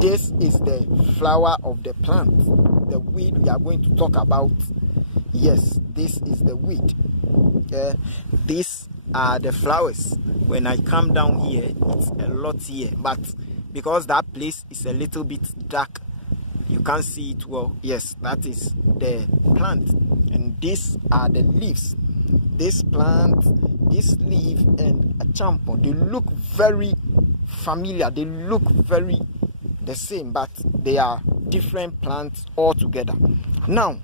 This is the flower of the plant, the weed we are going to talk about. Yes, this is the weed. These are the flowers. When I come down here, it's a lot here, but because that place is a little bit dark, you can't see it well. Yes, that is the plant, and these are the leaves. This plant, this leaf, and a champon, they look very familiar. They look very the same, but they are different plants altogether. Now,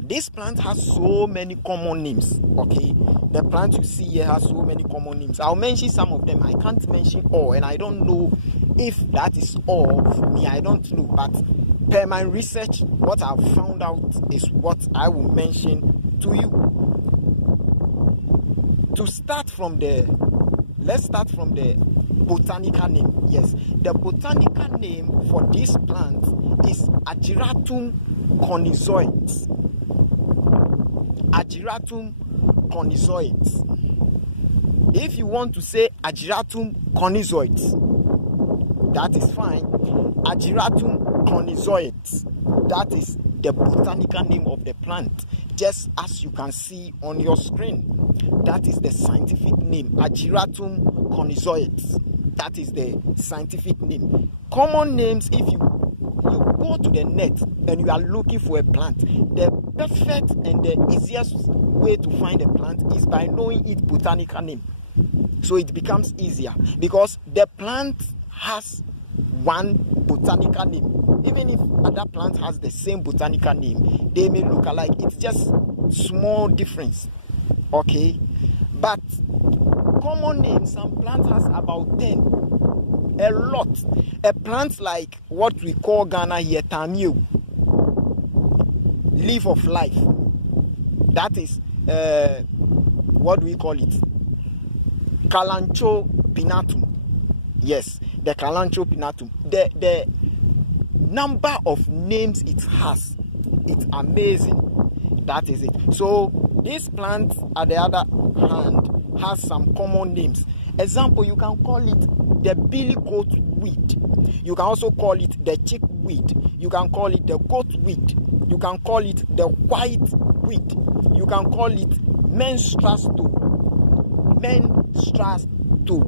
this plant has so many common names. Okay, the plant you see here has so many common names. I'll mention some of them. I can't mention all, and I don't know if that is all for me. I don't know, but per my research, what I've found out is what I will mention to you. Let's start from the botanical name. Yes, the botanical name for this plant is Ageratum conizoides. Ageratum conizoides. If you want to say Ageratum conizoides, that is fine. Ageratum conizoides, that is the botanical name of the plant, just as you can see on your screen. That is the scientific name, Ageratum conizoides. That is the scientific name. Common names, if you go to the net and you are looking for a plant, the perfect and the easiest way to find a plant is by knowing its botanical name. So it becomes easier because the plant has one botanical name. Even if other plants has the same botanical name, they may look alike. It's just small difference. Okay, but common names, some plants has about 10. A lot. A plant like what we call Ghana here, tamio, leaf of life. That is what do we call it? Kalanchoe Pinatum. Yes, the Kalanchoe Pinatum. The number of names it has, it's amazing. That is it. So this plant, at the other hand, has some common names. Example, you can call it the billygoat weed. You can also call it the chickweed. You can call it the goatweed. You can call it the white weed. You can call it menstrasto. Menstrasto.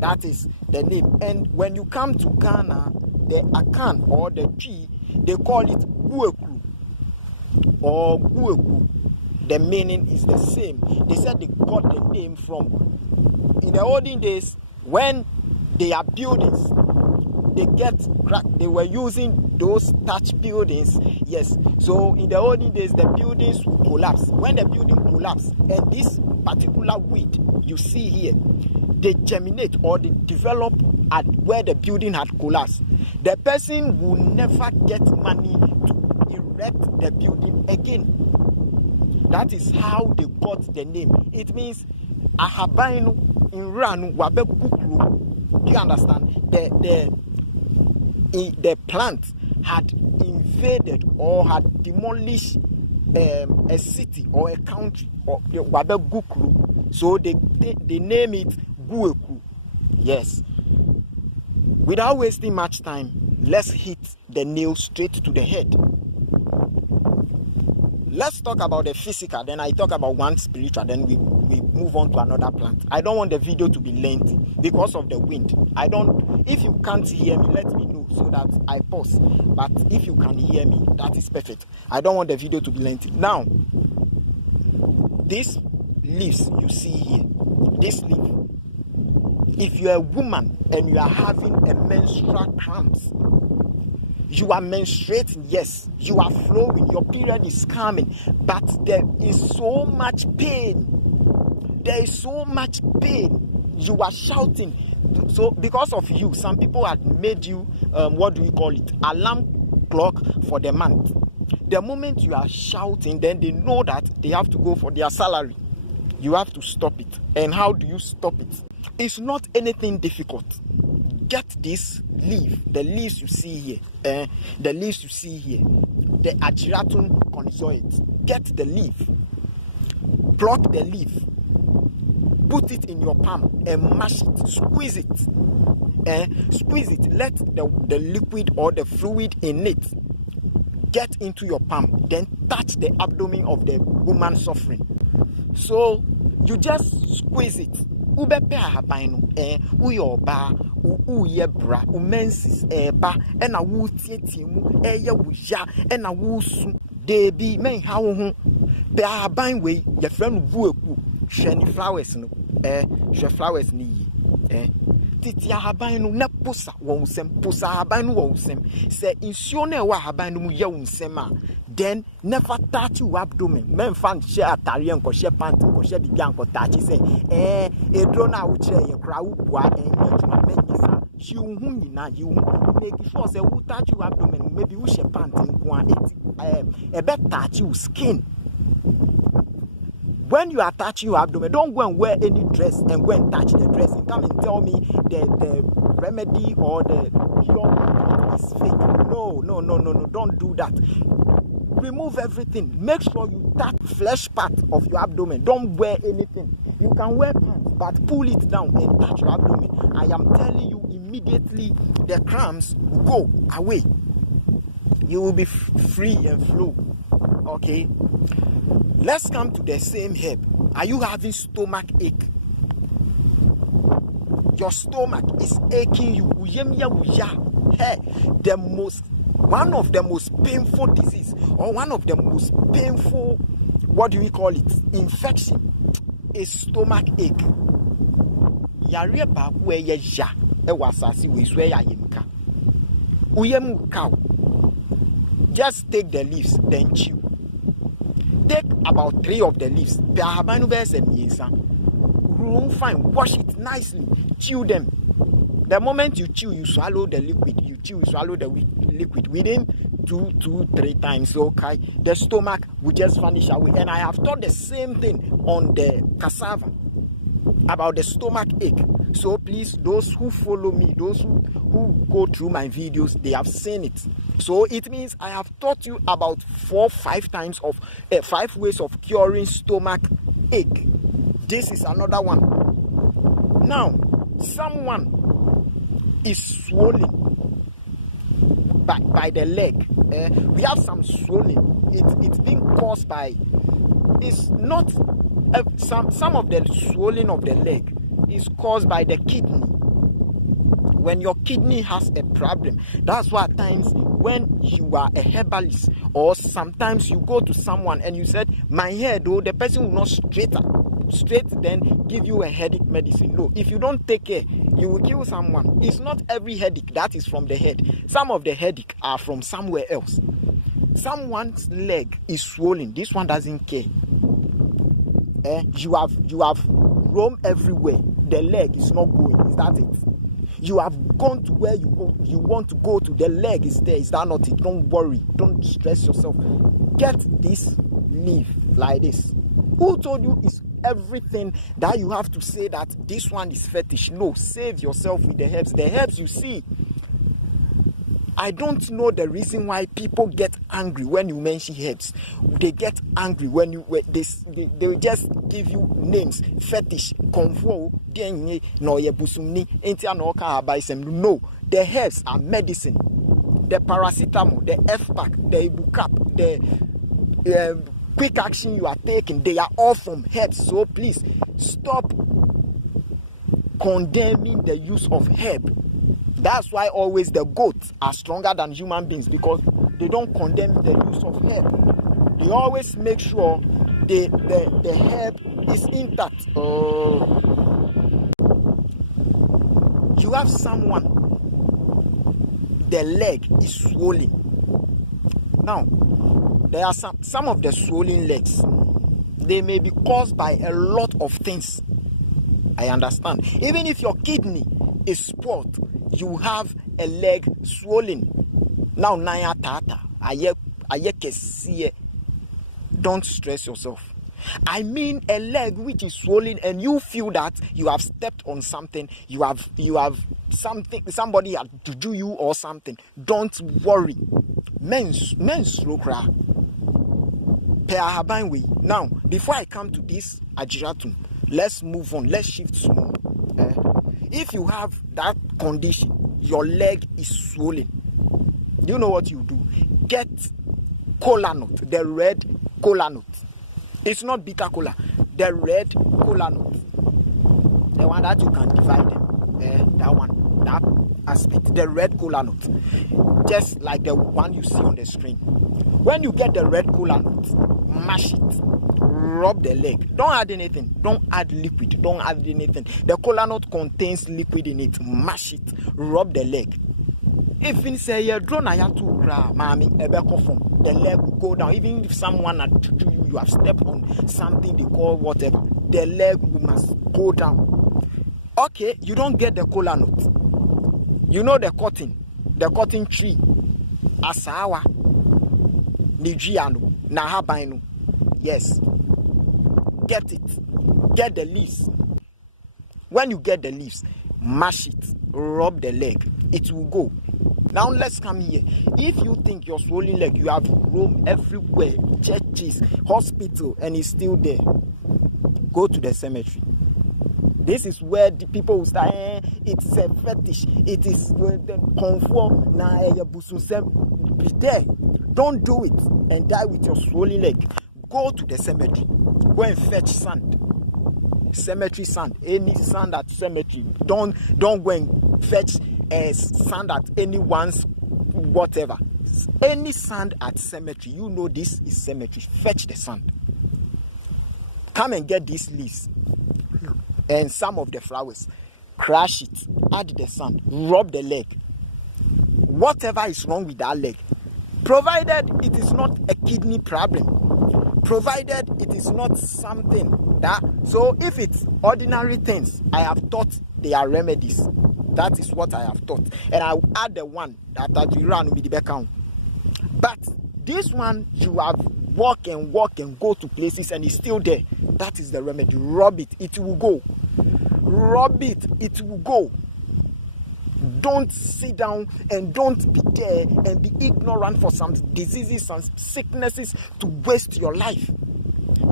That is the name. And when you come to Ghana, the akan or the tree, they call it gueku or gueku. The meaning is the same. They said they got the name from, in the olden days, when they are buildings, they get cracked. They were using those thatch buildings. Yes. So in the olden days, the buildings will collapse. When the building collapses, and this particular weed you see here, they germinate or they develop at where the building had collapsed, the person will never get money to erect the building again. That is how they got the name. It means ahabainu in ranu wabekuklu. Do you understand? The plant had invaded or had demolished a city or a country or wabekuklu. So they name it gueku. Yes. Without wasting much time, let's hit the nail straight to the head. Let's talk about the physical, then I talk about one spiritual, then we move on to another plant. I don't want the video to be lengthy because of the wind. If you can't hear me, let me know so that I pause. But if you can hear me, that is perfect. I don't want the video to be lengthy. Now, these leaves you see here, this leaf, if you're a woman and you are having a menstrual cramps, you are menstruating, yes, you are flowing, your period is coming, but there is so much pain. There is so much pain. You are shouting. So because of you, some people had made you, what do we call it? Alarm clock for the month. The moment you are shouting, then they know that they have to go for their salary. You have to stop it. And how do you stop it? It's not anything difficult. Get this leaf, the leaves you see here, the leaves you see here, the Ageratum conizoides. Get the leaf, pluck the leaf, put it in your palm and mash it, squeeze it. Squeeze it. Let the liquid or the fluid in it get into your palm. Then touch the abdomen of the woman suffering. So you just squeeze it. Ubepe ahaban no uyo ba uye bra umensis ba ena wu tietie mu eye wo ya ena wu su de bi men ha wo ho be ahaban we ye fra no bueku hwe ni flowers no hwe flowers ni yi titi ahaban no na posa wo nsem posa ahaban no wo nsem se insuo na e wa ahaban no mu ye wo nsem a then never touch your abdomen. Men fan share atarian ko share pant ko share bibian ko touch say edro na wo kire ye kra wo bua enjuma menisa shi hu nyina yi hu make sure say wo touch your abdomen maybe wo share pant nko a be touch your skin. When you are touching your abdomen, don't go and wear any dress and go and touch the dress and come and tell me the remedy or the cure is fake. No, don't do that. Remove everything. Make sure you touch flesh part of your abdomen. Don't wear anything. You can wear pants, but pull it down and touch your abdomen. I am telling you, immediately the cramps will go away. You will be free and flow. Okay? Let's come to the same herb. Are you having stomach ache? Your stomach is aching you. Hey, one of the most painful disease or one of the most painful, what do we call it, infection is stomach ache. Yare ba where ye ja e wasasi we swear ya yemka. Uyemu cow. Just take the leaves then chew. Take about 3 of the leaves. Fine, wash it nicely, chew them. The moment you chew, you swallow the liquid. You chew, you swallow the liquid within 2-3 times. Okay, the stomach will just vanish away. And I have taught the same thing on the cassava about the stomach ache. So please, those who follow me, those who go through my videos, they have seen it. So it means I have taught you about 4-5 times of 5 ways of curing stomach ache. This is another one. Now, someone is swollen by the leg. We have some swelling. It's being caused by. It's not some of the swelling of the leg is caused by the kidney. When your kidney has a problem, that's why at times when you are a herbalist or sometimes you go to someone and you said, my head, though, the person will not straight then give you a headache medicine. No, if you don't take care, you will kill someone. It's not every headache that is from the head. Some of the headache are from somewhere else. Someone's leg is swollen. This one doesn't care. You have roamed everywhere. The leg is not going. Is that it? You have gone to where you want to go to. The leg is there. Is that not it? Don't worry. Don't stress yourself. Get this leaf like this. Who told you it's everything that you have to say that this one is fetish? No, save yourself with the herbs. The herbs you see. I don't know the reason why people get angry when you mention herbs. They get angry when they just give you names. Fetish, convo, denye, no yebusumni, no, the herbs are medicine. The paracetamol, the F-pack, the ibucap, the quick action you are taking, they are all from herbs. So please stop condemning the use of herb. That's why always the goats are stronger than human beings, because they don't condemn the use of herb. They always make sure the herb is intact. You have someone, the leg is swollen. Now, there are some of the swollen legs. They may be caused by a lot of things. I understand. Even if your kidney is spoiled, you have a leg swollen. Now, naya tata, ayekesiye. Don't stress yourself. I mean a leg which is swollen and you feel that you have stepped on something, you have something, somebody had to do you or something. Don't worry. Men's rokra. Now, before I come to this Ageratum, let's move on. Let's shift small. If you have that condition, your leg is swollen, do you know what you do? Get cola nut, the red cola nut. It's not bitter cola, the red cola nut, the one that you can divide them, that one, that aspect, the red cola nut, just like the one you see on the screen. When you get the red cola nut, mash it, rub the leg. Don't add anything, don't add liquid, don't add anything. The cola nut contains liquid in it. Mash it, rub the leg. If you say you drone aya to mommy, the leg will go down. Even if someone you have stepped on something they call whatever, the leg must go down. Okay, you don't get the cola nut. You know the cotton tree, asawa, nijiano, nahabainu. Yes, get it. Get the leaves. When you get the leaves, mash it, rub the leg. It will go. Now let's come here. If you think your swollen leg, you have roamed everywhere, churches, hospital, and it's still there, go to the cemetery. This is where the people will start. It's a fetish. It is the comfort. Be there. Don't do it and die with your swollen leg. Go to the cemetery. Go and fetch sand. Cemetery sand. Any sand at cemetery. Don't go and fetch sand at anyone's whatever. Any sand at cemetery. You know this is cemetery. Fetch the sand. Come and get these leaves and some of the flowers. Crush it. Add the sand. Rub the leg. Whatever is wrong with that leg, provided it is not a kidney problem, provided it is not something that, so if it's ordinary things, I have thought they are remedies. That is what I have thought, and I will add the one that Ageratum with the back count. But this one, you have walk and go to places and it's still there. That is the remedy. Rub it, it will go. Rub it, it will go. Don't sit down and don't be there and be ignorant for some diseases and sicknesses to waste your life.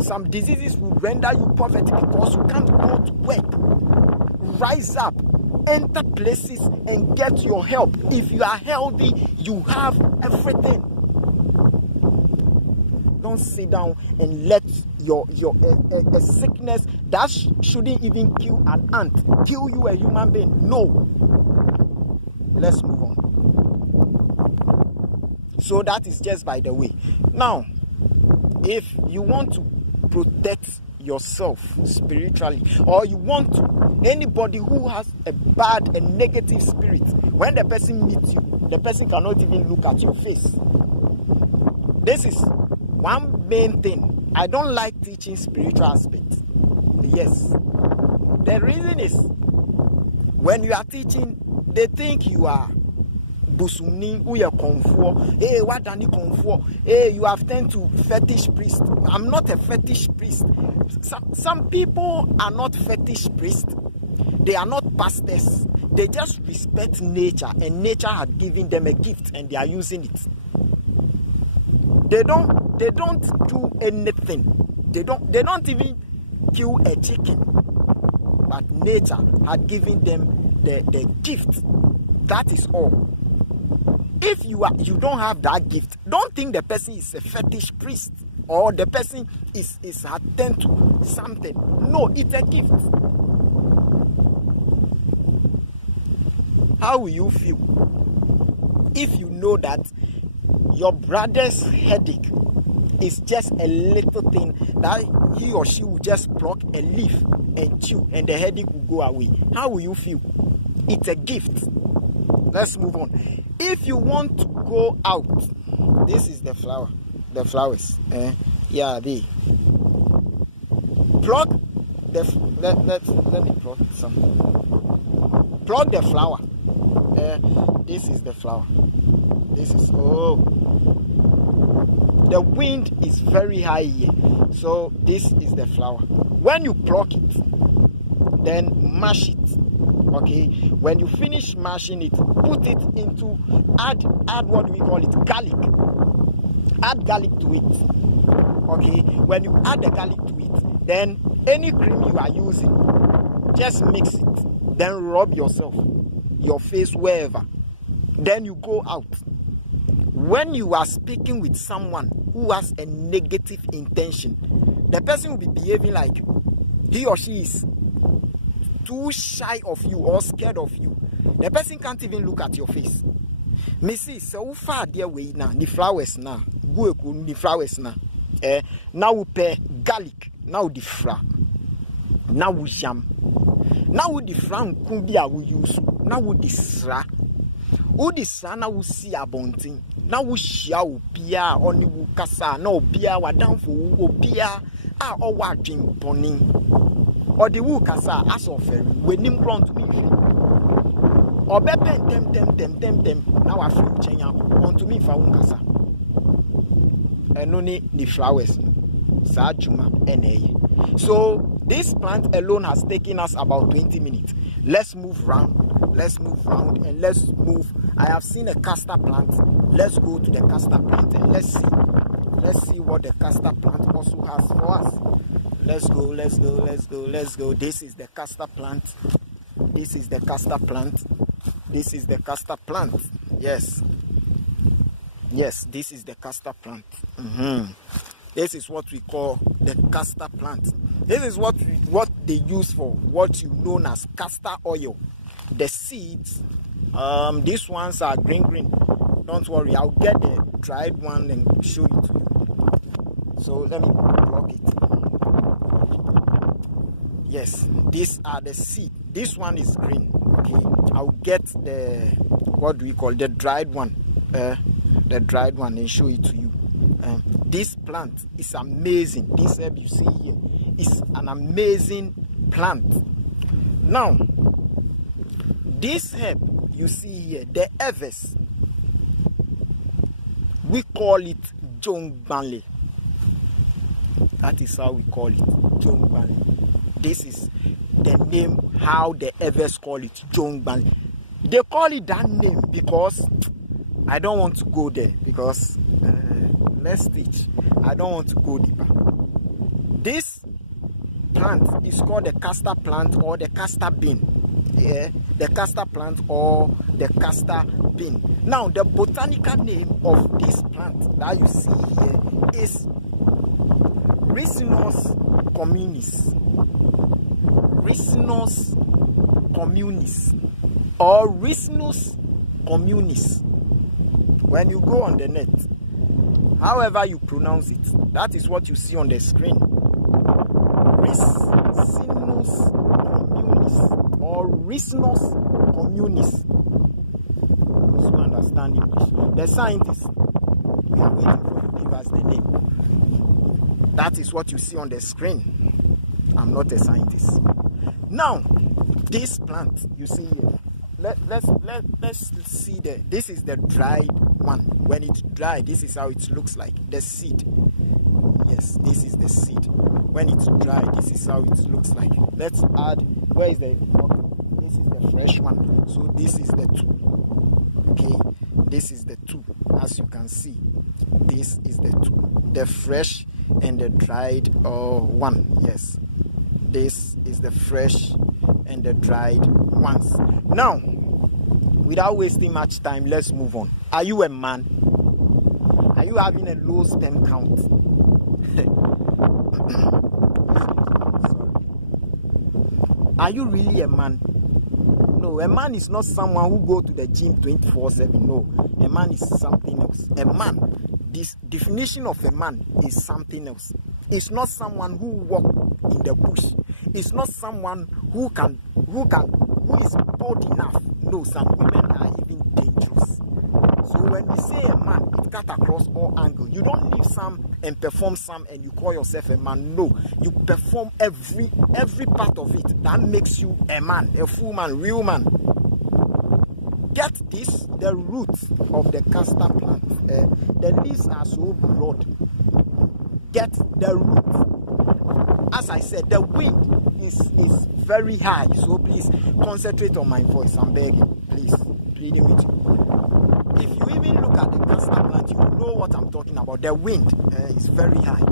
Some diseases will render you poverty because you can't go to work. Rise up, enter places and get your help. If you are healthy, you have everything. Don't sit down and let your sickness that shouldn't even kill an ant kill you, a human being. No. Let's move on. So that is just by the way. Now, if you want to protect yourself spiritually, or you want to, anybody who has a bad and negative spirit, when the person meets you, the person cannot even look at your face. This is one main thing. I don't like teaching spiritual aspects. Yes. The reason is, when you are teaching, they think you are busumni, who you comfort. Hey, what do you comfort? Hey, you have turned to fetish priest. I'm not a fetish priest. Some people are not fetish priests. They are not pastors. They just respect nature, and nature had given them a gift, and they are using it. They don't do anything. They don't even kill a chicken. But nature had given them the gift. That is all. If you don't have that gift, don't think the person is a fetish priest or the person is attend to something. No, it's a gift. How will you feel if you know that your brother's headache is just a little thing that he or she will just pluck a leaf and chew and the headache will go away? How will you feel? It's a gift. Let's move on. If you want to go out, this is the flower, the flowers. Yeah, they pluck the. Let me pluck some. Pluck the flower. This is the flower. This is the wind is very high here, so this is the flower. When you pluck it, then mash it. Okay, when you finish mashing it, put it into, add what do we call it, garlic. Add garlic to it. Okay, when you add the garlic to it, then any cream you are using, just mix it, then rub yourself. your face, wherever. Then you go out. When you are speaking with someone who has a negative intention, the person will be behaving like he or she is too shy of you or scared of you. The person can't even look at your face. Missy, so far dear way now, the flowers now, go the flowers now. Now we pay garlic, now the fra, now we jam, now we the frank kumbia we use, now we the sra, who the sana will see a bunting, now we shall pia only wukasa, no pia wa down for pia, or what drink pony, or the wukasa as of ferry, when him grown to me. Or bepe tem. Now I feel change on to me for unkasa. And only the flowers. Sajuma and so this plant alone has taken us about 20 minutes. Let's move round. And let's move. I have seen a castor plant. Let's go to the castor plant and let's see what the castor plant also has for us. Let's go. This is the castor plant. This is the castor plant. Yes, this is the castor plant. This is what we call the castor plant. This is what they use for what you known as castor oil. The seeds, these ones are green. Don't worry, I'll get the dried one and show it to you. So let me block it. Yes, these are the seed. This one is green. Okay, I'll get the the dried one, and show it to you. This plant is amazing. This herb you see here is an amazing plant. Now, this herb you see here, the Abrus, we call it Jongbanle. That is how we call it, Jongbanle. This is the name how the Abrus call it, Jongbanle. They call it that name because I don't want to go there because let's teach. I don't want to go deeper. This plant is called the castor plant or the castor bean. Yeah, the castor plant or the castor bean. Now, the botanical name of this plant that you see here is Ricinus communis. Ricinus communis or Ricinus communis. When you go on the net, however you pronounce it, that is what you see on the screen. Ricinus communis or Ricinus communis. Those who understand English. The scientists, we are waiting for you to give us the name. That is what you see on the screen. I'm not a scientist. Now, this plant you see here. Let's see this is the dried one. When it's dry, this is how it looks like. The seed. Yes, this is the seed. When it's dry, this is how it looks like. Let's add, where is the, this is the fresh one. So this is the two. Okay, this is the two. As you can see, this is the two. The fresh and the dried one. Yes, this is the fresh and the dried ones. Now, without wasting much time, let's move on. Are you a man? Are you having a low sperm count? Are you really a man? No, a man is not someone who go to the gym 24/7. No, a man is something else. A man, this definition of a man is something else. It's not someone who walk in the bush. It's not someone who is bold enough. No, some women are even dangerous. So when we say a man, it cut across all angles. You don't leave some and perform some and you call yourself a man. No, you perform every part of it. That makes you a man, a full man, real man. Get this, the roots of the castor plant. The leaves are so broad. Get the roots. As I said, the wind is very high. So please concentrate on my voice. I'm begging. Please, pleading with you. If you even look at the castor plant, you know what I'm talking about. The wind is very high.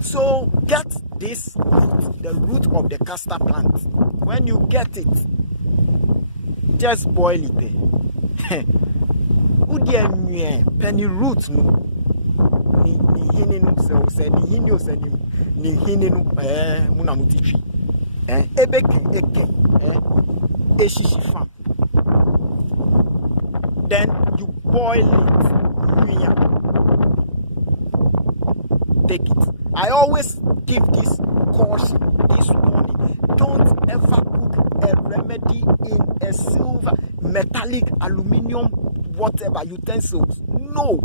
So get this root, the root of the castor plant. When you get it, Just boil it. Penny root no. Ni hini no se ni hini o se ni hini no muna mutichi. Ebeke eke eshishi fam. Then you boil it. Take it. I always give this caution, this warning. Don't ever cook a remedy in a silver, metallic, aluminium, whatever utensils. No.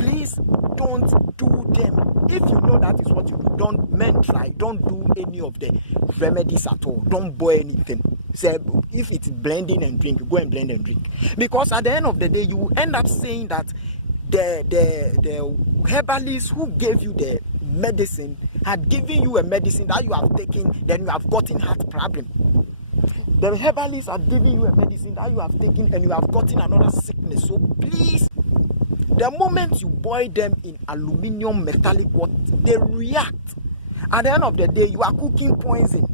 Please don't do them. If you know that is what you do, don't do any of the remedies at all. Don't boil anything. Say, if it's blending and drink, go and blend and drink. Because at the end of the day, you will end up saying that the herbalist who gave you the medicine had given you a medicine that you have taken, then you have gotten heart problem. The herbalist had given you a medicine that you have taken and you have gotten another sickness. So please, the moment you boil them in aluminium, metallic water, they react. At the end of the day, you are cooking poison.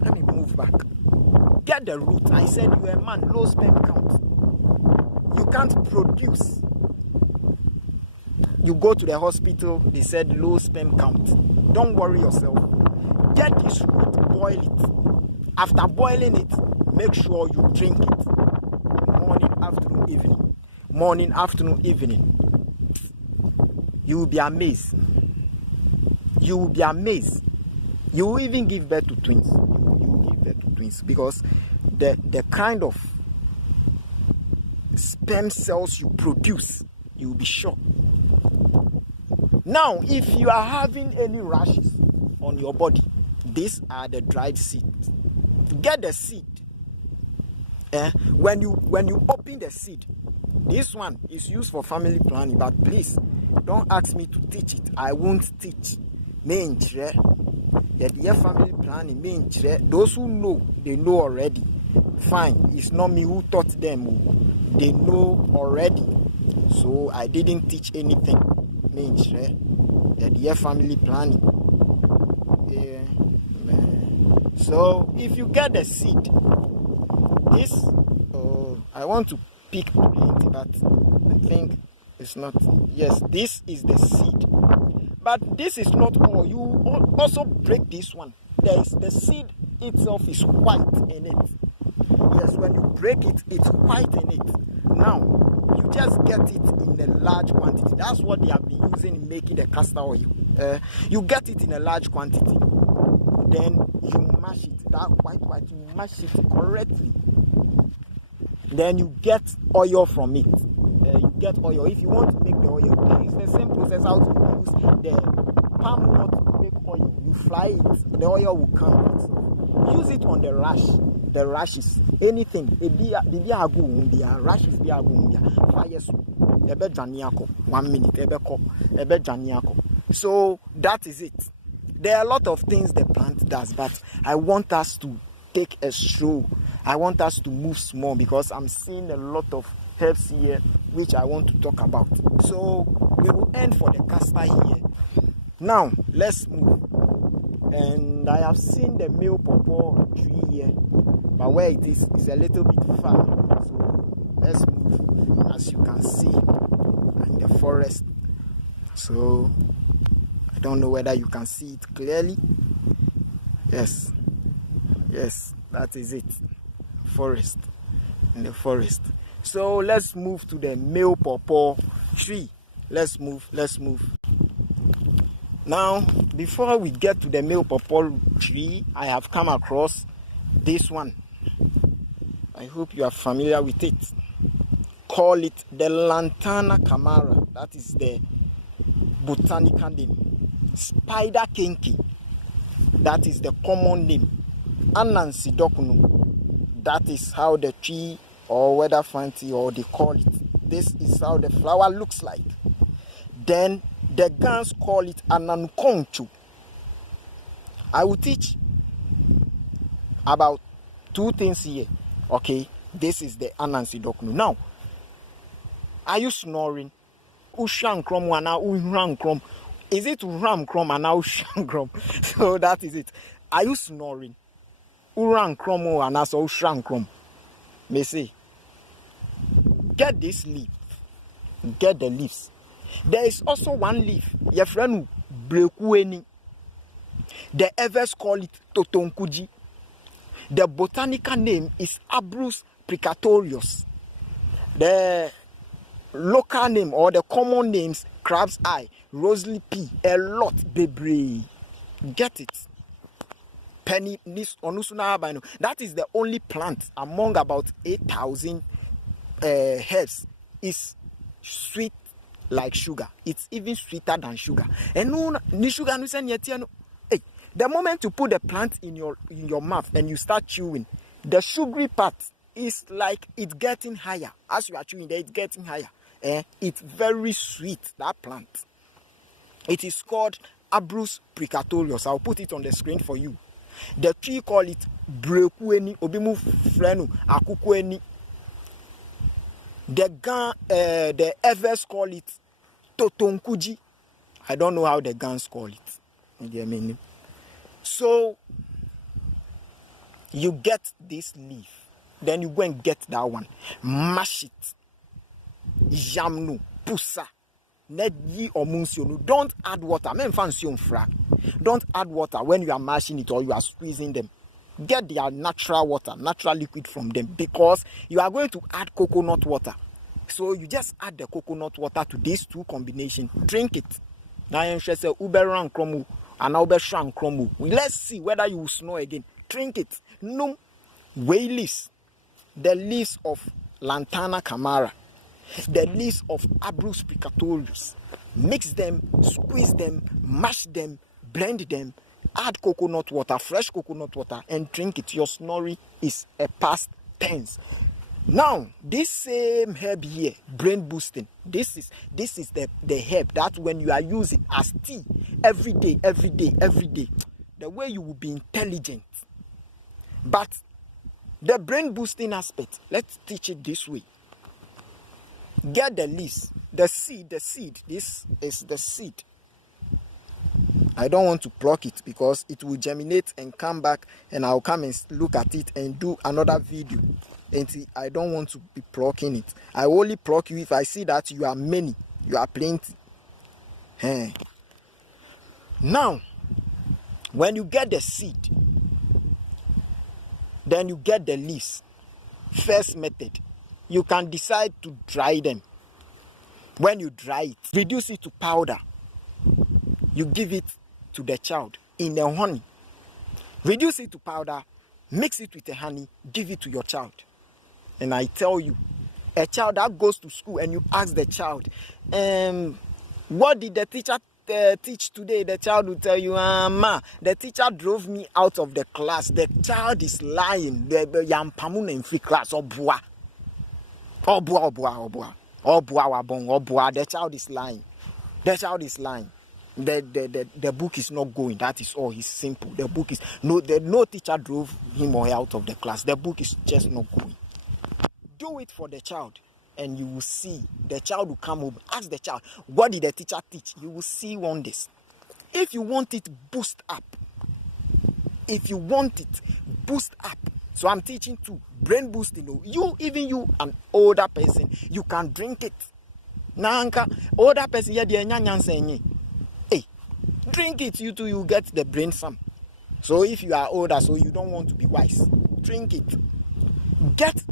Let me move back. Get the root. I said you are a man, low sperm count. You can't produce. You go to the hospital, they said low sperm count. Don't worry yourself. Get this root, boil it. After boiling it, make sure you drink it. Morning, afternoon, evening. Morning, afternoon, evening. You will be amazed. You will be amazed. You will even give birth to twins. You will give birth to twins because the kind of sperm cells you produce, you will be shocked. Now, if you are having any rashes on your body, these are the dried seeds. Get the seed. When you open the seed, this one is used for family planning, but please don't ask me to teach it. I won't teach. The family planning, those who know, they know already. Fine, it's not me who taught them. They know already. So I didn't teach anything. The family planning. So if you get the seed, this I want to pick plenty, but I think it's not. Yes, this is the seed. But this is not all. You also break this one. The seed itself is white in it. Yes, when you break it, it's white in it. Now, you just get it in a large quantity. That's what they have been using in making the castor oil. You get it in a large quantity. Then you mash it. That white, you mash it correctly. Then you get oil from it. You get oil. If you want to make the oil, it's the same process how to use the palm nut to make oil. You fry it, the oil will come itself. Use it on the rashes, anything. Rashes be fire 1 minute. So that is it. There are a lot of things the plant does, but I want us to take a stroll. I want us to move small because I'm seeing a lot of herbs here which I want to talk about. So we will end for the castor here. Now let's move. And I have seen the male pawpaw tree here, but where it is a little bit far. So let's move. As you can see, in the forest. So I don't know whether you can see it clearly. Yes, that is it. Forest, in the forest. So let's move to the male pawpaw tree. Let's move. Now, before we get to the male pawpaw tree, I have come across this one. I hope you are familiar with it. Call it the Lantana camara. That is the botanical name. Spider kinky. That is the common name. Anansi dokuno. That is how the tree or whether fancy or they call it. This is how the flower looks like. Then the Gans call it Kalanchoe. I will teach about two things here. Okay, this is the Anansi dokuno. Now, are you snoring? Ushan krom wana uran krom. Is it ram krom and now ushan krom? So that is it. Are you snoring? uran kromo and also shran krom. Me say, get this leaf, get the leaves. There is also one leaf, your friend Brekueni. The others call it Totonkuji. The botanical name is Abrus Pricatorius. The local name or the common names, crab's eye, rosely pea, a lot, baby. Get it? Penny this onusuna albino. That is the only plant among about 8,000 herbs is sweet like sugar. It's even sweeter than sugar. And no sugar no say no. Hey, the moment you put the plant in your mouth and you start chewing, the sugary part is like it's getting higher. As you are chewing there, it's getting higher. It's very sweet, that plant. It is called Abrus Pricatorius. I'll put it on the screen for you. The tree call it Brekueni, Obimu Frenu, Akukueni. The others call it Totonkuji. I don't know how the Gans call it. So you get this leaf, then you go and get that one, mash it, jamnu, pusa, nedyi omunsionu. Don't add water. Don't add water when you are mashing it or you are squeezing them. Get their natural water, natural liquid from them, because you are going to add coconut water. So you just add the coconut water to these two combinations. Drink it. Now you say uberan kromu and ubeshan kromu. Let's see whether you will snore again. Drink it. No way leaves. The leaves of Lantana camara. The leaves of Abrus Pricatorius. Mix them, squeeze them, mash them, blend them, add coconut water, fresh coconut water, and drink it. Your snoring is a past tense. Now, this same herb here, brain boosting, this is the herb that when you are using as tea every day, the way you will be intelligent. But the brain boosting aspect, let's teach it this way. Get the leaves, the seed, this is the seed. I don't want to pluck it because it will germinate and come back, and I'll come and look at it and do another video. And I don't want to be plucking it. I only pluck you if I see that you are many, you are plenty. Now, when you get the seed, then you get the leaves. First method, you can decide to dry them. When you dry it, reduce it to powder. You give it to the child in the honey. Reduce it to powder, mix it with the honey, give it to your child. And I tell you, a child that goes to school and you ask the child, what did the teacher teach today? The child will tell you, Ma, the teacher drove me out of the class. The child is lying. The yampamun in free class. The child is lying. The child is lying. The book is not going. That is all. It's simple. The book is no teacher drove him or her out of the class. The book is just not going. Do it for the child, and you will see. The child will come home. Ask the child, what did the teacher teach? You will see wonders. If you want it, boost up. So I'm teaching to brain boosting. You, an older person, you can drink it. Nanka, older person, hey, drink it. You too, you get the brain some. So if you are older, so you don't want to be wise, drink it. Get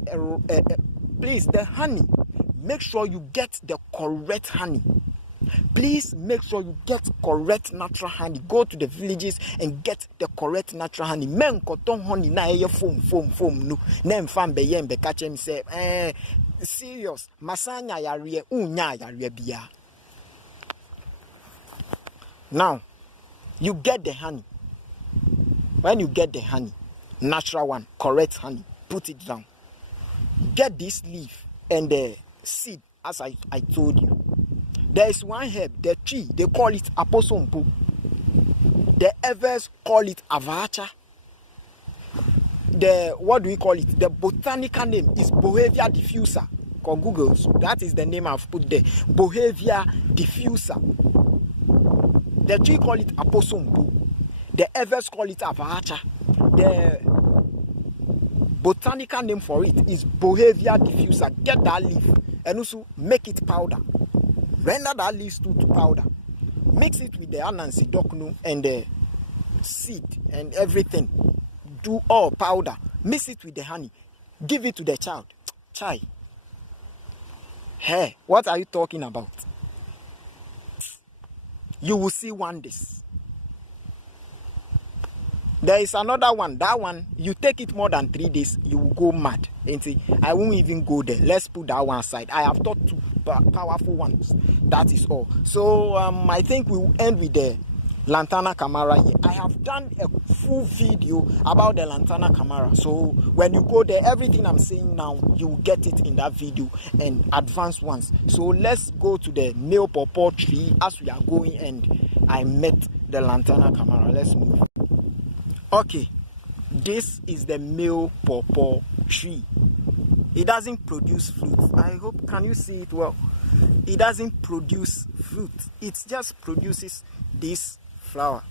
please the honey. Make sure you get the correct honey. Please make sure you get correct natural honey. Go to the villages and get the correct natural honey. Men cotton honey na foam no. Nem fan be yen be catch him say serious. Masanya yare unya yare bia. Now you get the honey. When you get the honey, natural one, correct honey, put it down. Get this leaf and the seed, as I told you. There is one herb, the tree, they call it aposompo. The others call it avacha. What do we call it? The botanical name is Bohevia diffusa. Call Google, so that is the name I've put there. Bohevia diffusa. The tree call it aposompo. The others call it avacha. botanical name for it is Bohevia diffusa. Get that leaf and also make it powder. Render that leaf to powder. Mix it with the anansi dokno and the seed and everything. Do all powder. Mix it with the honey. Give it to the child. Chai. Hey, what are you talking about? You will see wonders. There is another one. That one, you take it more than 3 days, you will go mad. And see, I won't even go there. Let's put that one aside. I have taught 2 powerful ones. That is all. So I think we will end with the Lantana Camara here. I have done a full video about the Lantana Camara. So when you go there, everything I'm saying now, you will get it in that video and advanced ones. So let's go to the male pawpaw tree as we are going, and I met the Lantana Camara. Let's move. Okay, this is the male pawpaw tree. It doesn't produce fruit. I hope, can you see it well? It doesn't produce fruit. It just produces this flower.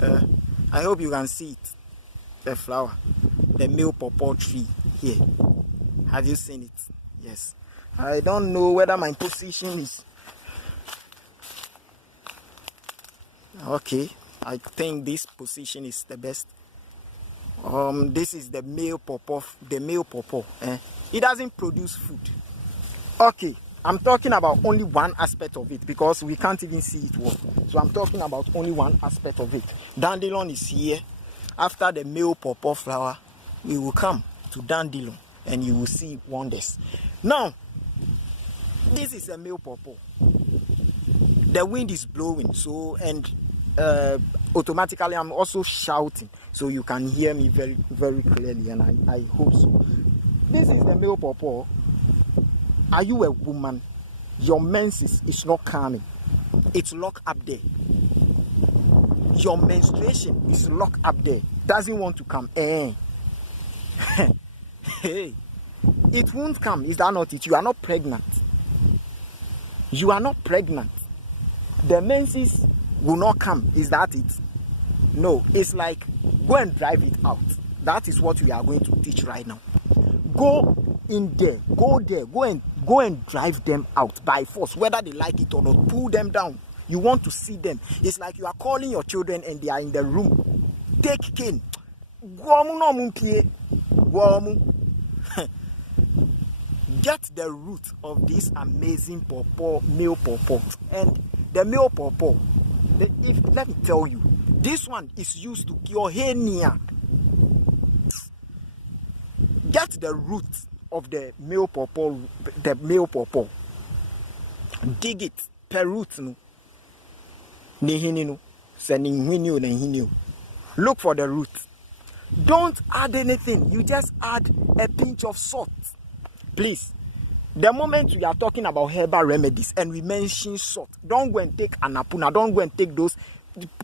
I hope you can see it. The flower. The male pawpaw tree here. Have you seen it? Yes. I don't know whether my position is... Okay. I think this position is the best. This is the male pawpaw. The male pawpaw. It doesn't produce fruit. Okay, I'm talking about only one aspect of it because we can't even see it well. So I'm talking about only one aspect of it. Dandelion is here. After the male pawpaw flower, we will come to dandelion and you will see wonders. Now, this is a male pawpaw. The wind is blowing, so automatically I'm also shouting, so you can hear me very, very clearly, and I hope so. This is the male pawpaw. Are you a woman? Your menses is not coming. It's locked up there. Your menstruation is locked up there. Doesn't want to come. Hey, it won't come. Is that not it? You are not pregnant. You are not pregnant. The menses will not come. Is that it? No, it's like go and drive it out. That is what we are going to teach right now. Go in there, go there, go and drive them out by force, whether they like it or not. Pull them down. You want to see them. It's like you are calling your children and they are in the room. Take cane. Get the root of this amazing pawpaw, male pawpaw, and the male pawpaw. Let me tell you, this one is used to cure hernia. Get the root of the male pawpaw, dig it per root. Look for the root. Don't add anything. You just add a pinch of salt. Please. The moment we are talking about herbal remedies and we mention salt, don't go and take anapuna. Don't go and take those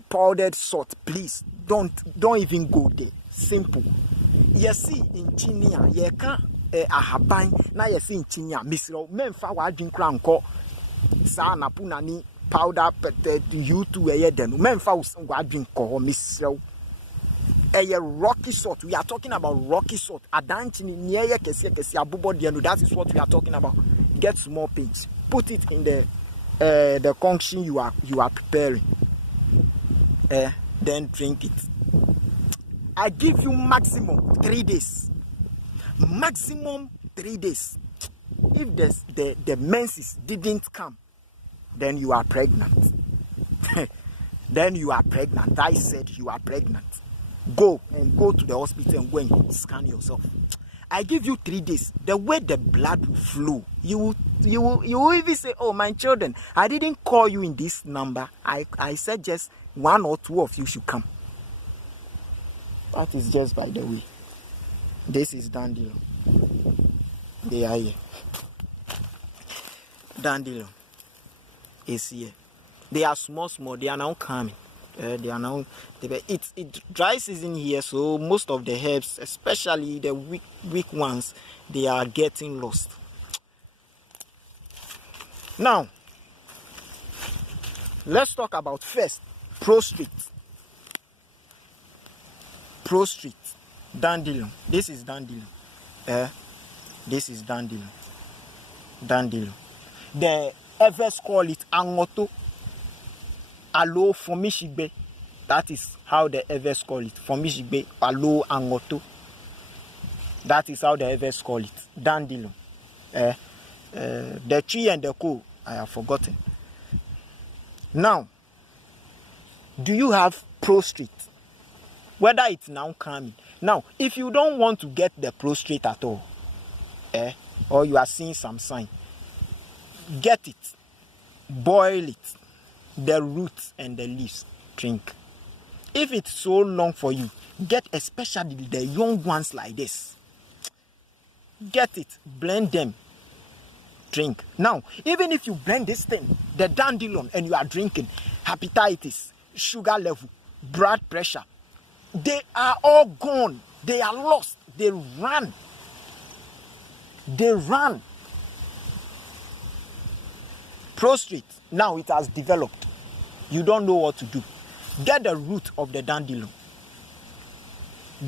powdered salt. Please, don't even go there. Simple. You see in Chinia, you can ahaban. Now you see in Chinia, Mr. Memfa wa drink cranko. Sa anapuna ni powder you to a den. Memfa wa drink ko Mr. A rocky salt. We are talking about rocky salt. Adanchini near kesi abubo diano. That is what we are talking about. Get small pinch. Put it in the concoction you are preparing. Then drink it. I give you maximum 3 days. Maximum 3 days. If the menses didn't come, then you are pregnant. Then you are pregnant. I said you are pregnant. Go to the hospital and go and scan yourself. I give you 3 days. The way the blood will flow, you will even say, "Oh, my children, I didn't call you in this number. I said just 1 or 2 of you should come." That is just by the way. This is dandelion. They are here. Dandelion is here. They are small. They are now coming. They are now. It's dry season here, so most of the herbs, especially the weak ones, they are getting lost. Now, let's talk about first prostrate. Dandelion. This is dandelion. This is dandelion. Dandelion. The others call it angoto. Alo formishigbe. That is how the others call it. Formishigbe. Alo angoto. That is how the others call it. Dandelion. The tree and the co, I have forgotten. Now, do you have prostrate? Whether it's now coming. Now, if you don't want to get the prostrate at all, or you are seeing some sign, get it, boil it, the roots and the leaves, drink. If it's so long for you, get especially the young ones like this. Get it, blend them, drink. Now, even if you blend this thing, the dandelion, and you are drinking, hepatitis, sugar level, blood pressure, they are all gone. They are lost. They run. They run. Prostrate. Now it has developed. You don't know what to do. Get the root of the dandelion.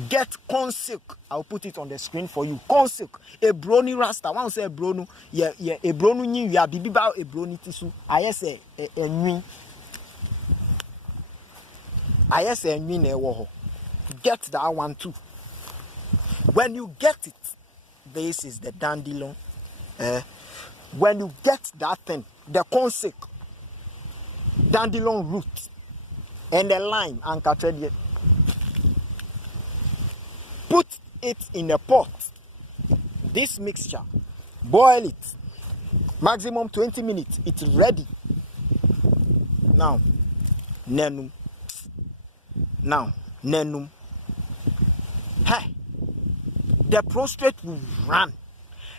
Get corn silk. I'll put it on the screen for you. Corn silk. A brony rasta. One say brono. Yeah. A brono ni ya bibiba a brony tisu. I say a nwi. I say a nwi ne woho. Get that one too. When you get it, this is the dandelion. When you get that thing, the corn silk, dandelion root, and the lime and catredia, put it in a pot. This mixture, boil it, maximum 20 minutes. It's ready. Now, nenum. Now, nenum. Hey, the prostrate will run.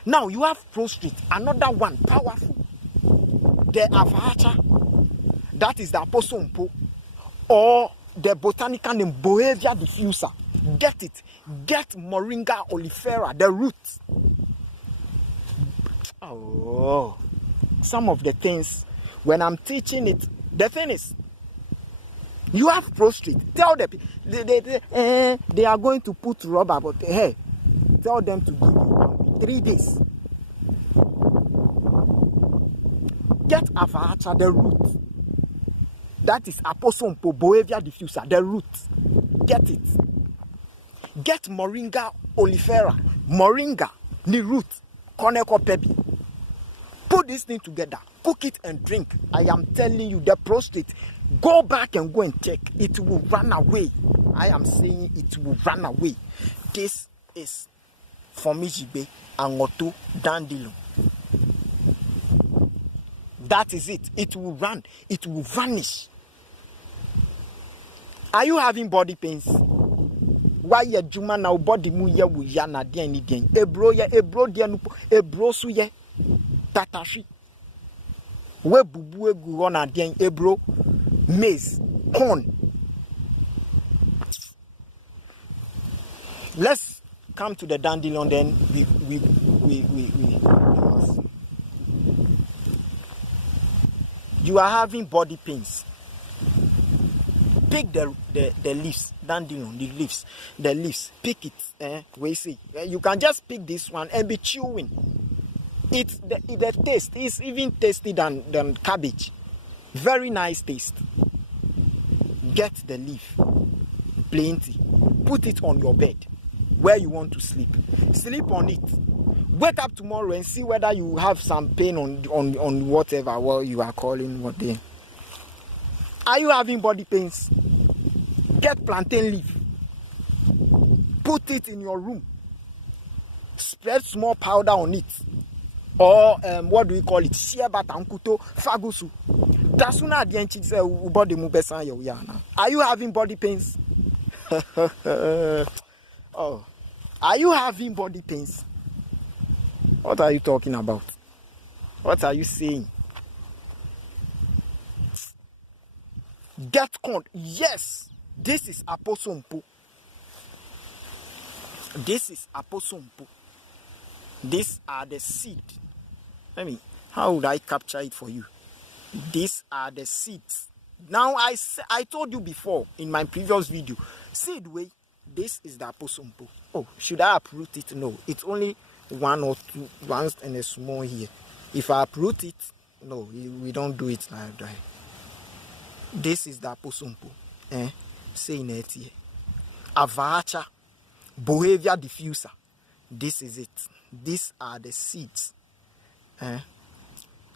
Now you have prostrate, another one powerful. The Ageratum, that is the apostle, or the botanical name Bohevia diffusa. Get it. Get Moringa oleifera, the roots. Oh, some of the things when I'm teaching it, the thing is, you have prostrate. Tell them they are going to put rubber, but hey, tell them to give you 3 days. Get Ageratum, the root. That is Apostle Bohevia diffusa, the root. Get it. Get Moringa oleifera. Moringa, the root. Kalanchoe Pinatum. Put this thing together. Cook it and drink. I am telling you, the prostrate. Go back and go and check. It will run away. I am saying it will run away. This is Formishigbe Angoto Dandelion. That is it. It will run. It will vanish. Are you having body pains? Why your juma now body mu ye wu ya na de ni den. Ebro de no ebro su ye tatashi. We bubu egu na den ebro maize corn. Let's come to the dandelion then you are having body pains. Pick the leaves, dandelion, the leaves. Pick it. We see. You can just pick this one and be chewing. It's the taste is even tasty than cabbage. Very nice taste. Get the leaf, plenty. Put it on your bed where you want to sleep. Sleep on it. Wake up tomorrow and see whether you have some pain on whatever what you are calling what day. Are you having body pains? Get plantain leaf. Put it in your room. Spread small powder on it. Or what do we call it? Shiebatankuto fagusu. Dasuna dienchi se ubode mubesa yo yana. Are you having body pains? Oh. Are you having body pains? What are you talking about? What are you saying? Get corn. Yes. This is aposompo. This is aposompo. These are the seed. How would I capture it for you? These are the seeds. Now I told you before in my previous video, seed way This is the aposompo. Oh, should I uproot it? No, it's only one or two ones and a small here. If I uproot it, no, we don't do it like that. This is the aposompo. Saying it here. Avaracha, Bohevia diffuser. This is it. These are the seeds.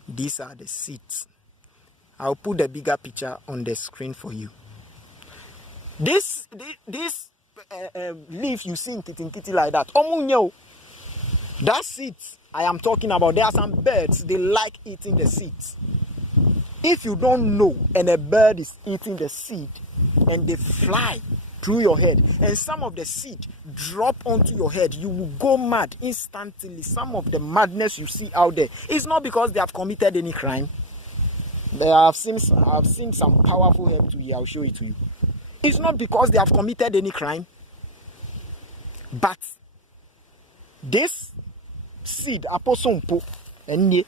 These are the seeds. I'll put the bigger picture on the screen for you. This leaf you see in kitty like that. That seeds I am talking about. There are some birds, they like eating the seeds. If you don't know and a bird is eating the seed and they fly through your head and some of the seed drop onto your head, you will go mad instantly. Some of the madness you see out there is not because they have committed any crime. I've seen some powerful help to you. I'll show it to you. It's not because they have committed any crime, but this seed, aposompo, and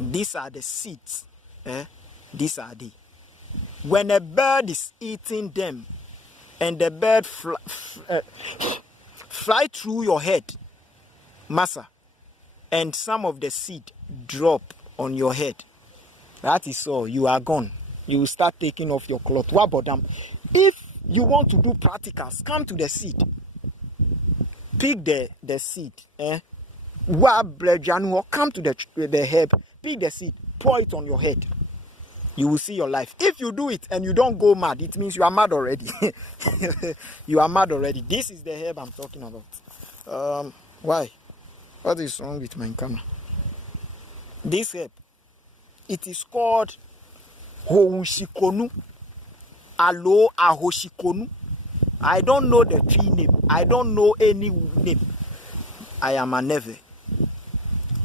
these are the seeds. These are the. When a bird is eating them, and the bird fly through your head, massa, and some of the seed drop on your head, that is all. You are gone. You will start taking off your cloth. What about them? If you want to do practicals, come to the seed. Pick the seed. Come to the herb. Pick the seed. Pour it on your head. You will see your life. If you do it and you don't go mad, it means you are mad already. You are mad already. This is the herb I'm talking about. Why? What is wrong with my camera? This herb, it is called Hoshikonu. Alo Ahoshikonu. I don't know the tree name. I don't know any name. I am a neve.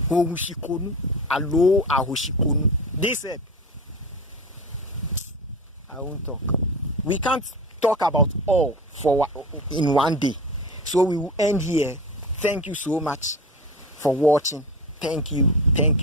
Hoshikonu. Alo Ahoshikonu. This herb, I won't talk. We can't talk about all in one day. So we will end here. Thank you so much for watching. Thank you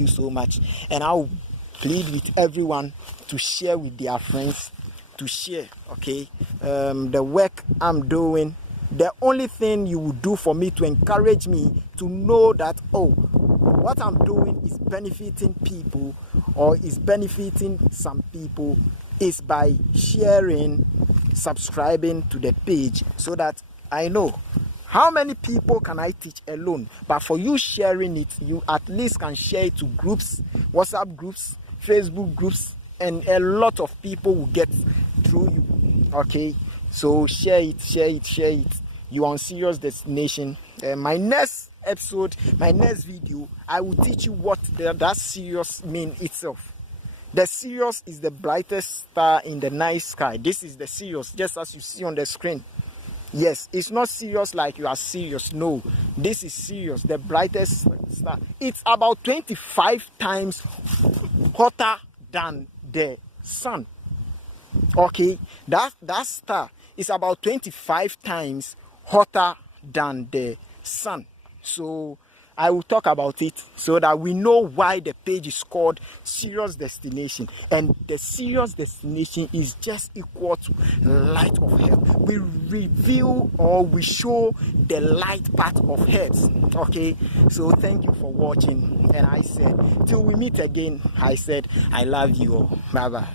so much. And I will plead with everyone to share with their friends, to share, okay? The work I'm doing, the only thing you will do for me to encourage me to know that, oh, what I'm doing is benefiting people or is benefiting some people is by sharing, subscribing to the page so that I know how many people can I teach alone. But for you sharing it, you at least can share it to groups, WhatsApp groups, Facebook groups, and a lot of people will get through you. Okay, so share it. You are on Serious Destination. My next episode, my next video, I will teach you what that Sirius means itself. The Sirius is the brightest star in the night sky. This is the Sirius, just as you see on the screen. Yes, it's not Sirius like you are serious. No, this is Sirius, the brightest star. It's about 25 times hotter than the sun. Okay, that star is about 25 times hotter than the sun. So I will talk about it so that we know why the page is called Serious Destination. And the Serious Destination is just equal to light of hell. We reveal or we show the light part of hell. Okay, so thank you for watching. And I said, till we meet again, I said, I love you all. Bye bye.